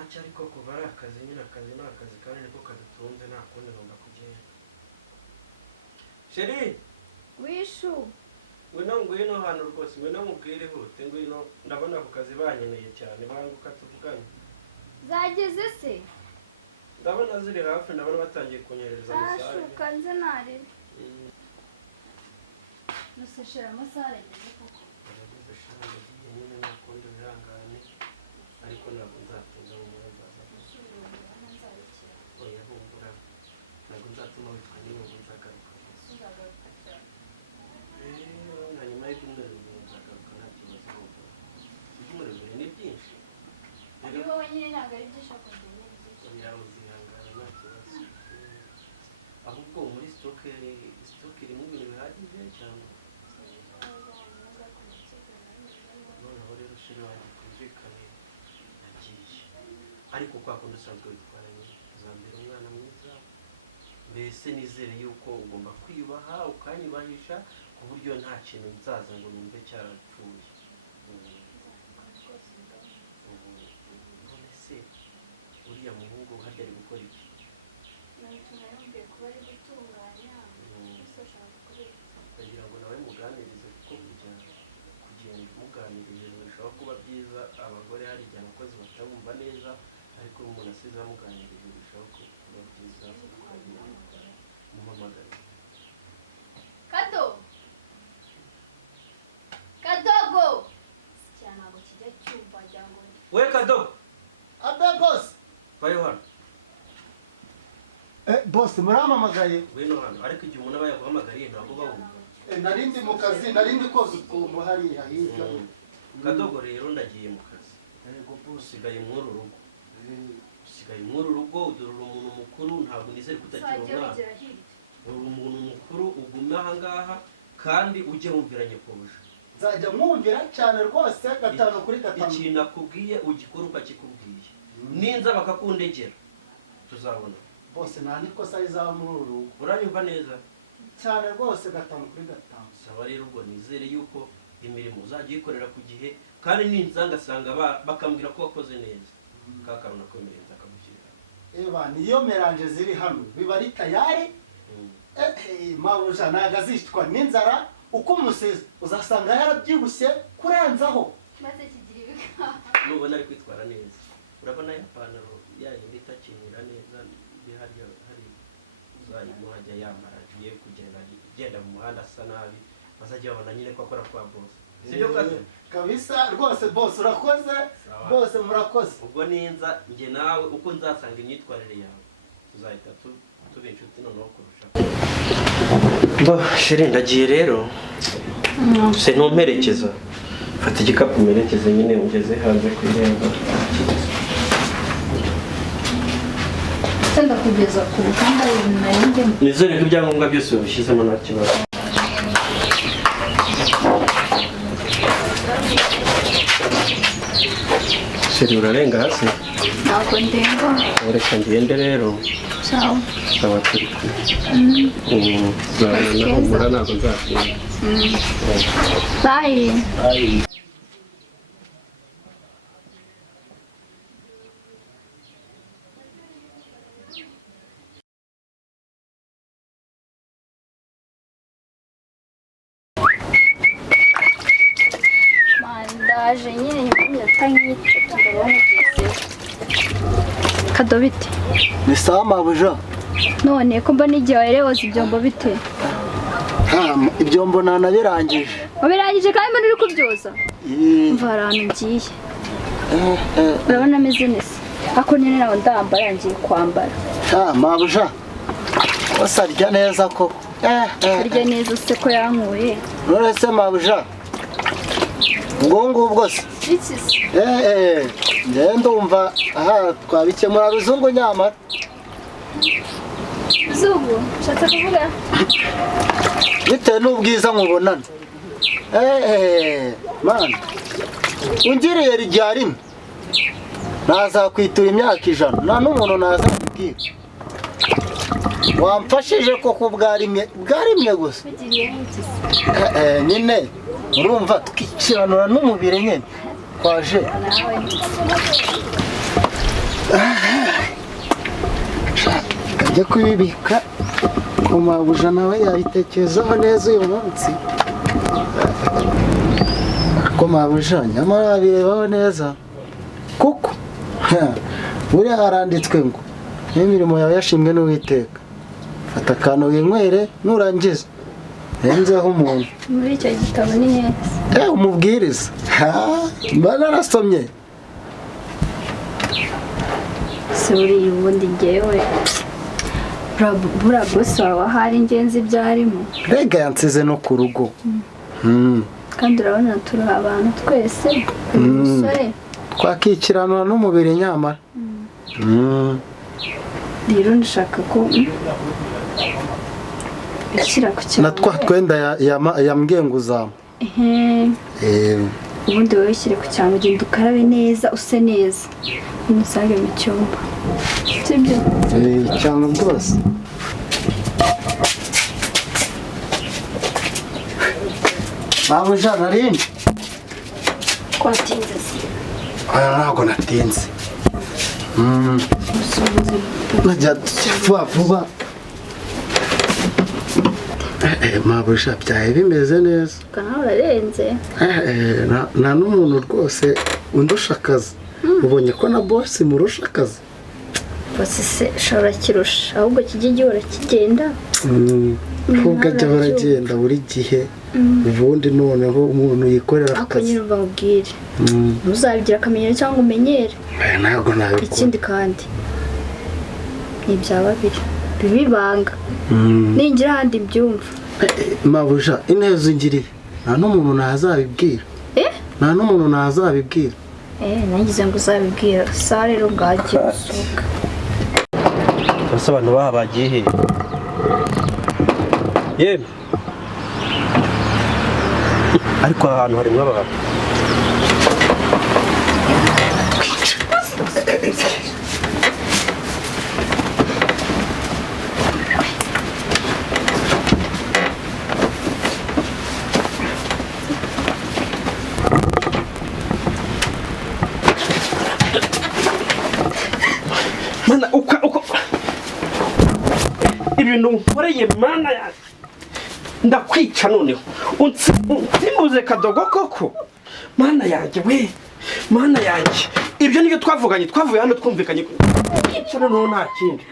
ntacyo ariko kuva ari akazi nyine akazi ni akazi kandi niko kadutunze nta kundi ngomba kugenda. Sheri wishu ngwino hano rwose ngwino mubwire hute ngwino ndabona ku kazi banyeneye cyane banguka tuvugane. zageze se Ndabona ziri hafi ndabona batangiye kunyereza amasaha. ashuka nze nari museshera amasaha ageze koko nyine nakundi birangane ariko ntabwo nzatuza mu muraza oya humbura ntabwo nzatuma witwa niba nzagaruka na nyuma y'ibyumweru bibiri nzagaruka nta kibazo humbura ibyumweru bibiri ni byinshi ari wowe nyine ntabwo ari byo ushaka kugenda oya uzihangana nta kibazo ahubwo muri stoke irimo ibintu bihagije cyangwa noneho rero sheri wanjye kumvikane nagiye ariko kwa kundi usanzwe witwaranye uzambera umwana mwiza mbese nizere yuko ugomba kwiyubaha ukanyubahisha ku buryo nta kintu nzaza ngo numve cyarapfuye. None se uriya muhungu harya ari gukora iki? kugira ngo nawe muganirize kuko kugenda umuganiriza bishobora kuba byiza. Abagore hari igihe abakozi batabumva neza ariko umuntu asize amuganirije bishobora kuba byiza. Muhamagare kadogo cyane ntabwo kijya cyumva cyangwa we kadogo abe boss vayo hano. boss muramamagaye Ngwino hano ariko igihe umuntu aba yaguhamagariye ntabwo bawumva. narindi mu kazi narindi koza ukuntu hariya hirya. Kadogo rero ndagiye mu kazi. Usigaye mw'uru rugo udurura umuntu mukuru ntabwo nizere kutakira umwana. Uri umuntu mukuru uguma aha ngaha kandi ujye wumviranye kurusha. Nzajya mwumvira cyane rwose gatanu kuri gatanu. Ikintu nakubwiye ugikora ukakikubwiye. Ninza bakakundegera tuzabona. Bose nta nikosa rizaba muri uru rugo. Uranyumva neza? Cyane rwose gatanu kuri gatanu. Saba rero ubwo nizere yuko imirimo uzajya uyikorera ku gihe kandi ninza ngasanga bakambwira ko wakoze neza. Kakaruna kwemereza akagushyira. Niyo meranje ziri hano biba ari tayari. Mabuja nagazishwa n'inzara uko musize uzasanga yarabyibushye kurenzaho. maze kigira ibikaha Nubona ari kwitwara neza. Urabona ipantaro yayindi itakinira neza hari uzayimo hajya yambara agiye kugenda mu muhanda asa nabi bazajya babona nyine ko akora kwa boss. Sibyo kazi? Kabisa rwose boss urakoze. Bose murakoze. Ubwo ninza nge nawe uko nzasanga imyitwarire yawe tuzahita tuba inshuti noneho kurusha. Sheri ndagiye rero se ntumperekeza fata igikapu merekeze nyine ugeze hanze ku irembo. Senda kugeza ku ruganda ibintu narinde nizere ko ibyangombwa byose babishyizemo nta kibazo. Sheri urarenga hasi? ntabwo ndenga Reka ngende rero. sawa Sawa turi kumwe. Nahumura ntabwo nzatinda. bye. Mandaje nyine nyuma nk'itatu ndabona ugezeho. Kado bite? Ni sawa mabuja. None ko mbona igihe warewoza ibyombo bite? Ibyombo ntanabirangije. Wabirangije kandi mbona uri kubyoza? Mva ahantu ngiye. Urabona ameze neza. Ako nyine nawe ndambara ngiye kwambara. Mabuja. Wasarya neza ko. Arya neza se ko yankuye. None se mabuja. Ngongo bwose. Ndumva twabikemura ruzungu nyamara. Zugu, shatse kuvuga? Bitewe n'ubwiza nkubonana. Man. Ungiriye rijyarimwe. Nazakwitura imyaka 100. Nta n'umuntu nazakubwira. Wamfashije ko kubwarimwe gusa. Nyine urumva tukikiranura n'umubiri nyene kwaje. Kajya kubibika mabuja nawe yayitekerezaho neza uyu munsi. Ko mabuja nyamara birebaho neza kuko buriya haranditswe ngo imirimo yawe yashimwe n'Uwiteka. Fata akantu winywere nurangiza renzeho umuntu. Muri icyo gitabo ni heza. Umubwiriza mba narasomye. Si buriya ubundi njyewe buriya bose wawe ahari ingenzi ibyarimo. Rega yansize no ku rugo. Kandi urabona turi abantu twese uyu musore twakikiranwa n'umubiri nyamara. Rero ndashaka ko bishyira ku cyangwa na twa twenda yambwiye ngo uzampa. Ubundi wowe ushyire ku cyangwa ugenda ukarabe neza use neza umusange mu cyumba. Sibyo? Cyangwa rwose. Mabuja narindi. Twatinze se. Ntabwo natinze. Najya vuba. Mabuja byaye bimeze neza. Kana urarenze. Nta n'umuntu rwose undusha akazi. Ubonye ko na boss murusha akazi. Boss se shora kirusha ahubwo kijye gihora kigenda. Ahubwo ajya baragenda buri gihe. Ubundi noneho umuntu yikorera akazi. Ako nyine ubabwire. Ntuzabigira akamenyero cyangwa umenyere. Ntabwo nabikora. Ikindi kandi ni ibya babiri bibibanga. Ningira ahandi mbyumva. Mabuja ineza ungiriye nta n'umuntu ntazabibwira. Nta n'umuntu ntazabibwira. Nagize ngo uzabibwira. Sa rero ngagiye gusuka. Bose abantu baha bagiye he? Yemwe ariko ahantu harimo abantu. Mana uko ibintu nkoreye mana ya ndakwica noneho unsimuze kadogo koko mana yanjye we mana yanjye ibyo nibyo twavuganye twavuye hano twumvikanye kwica noneho nta kindi.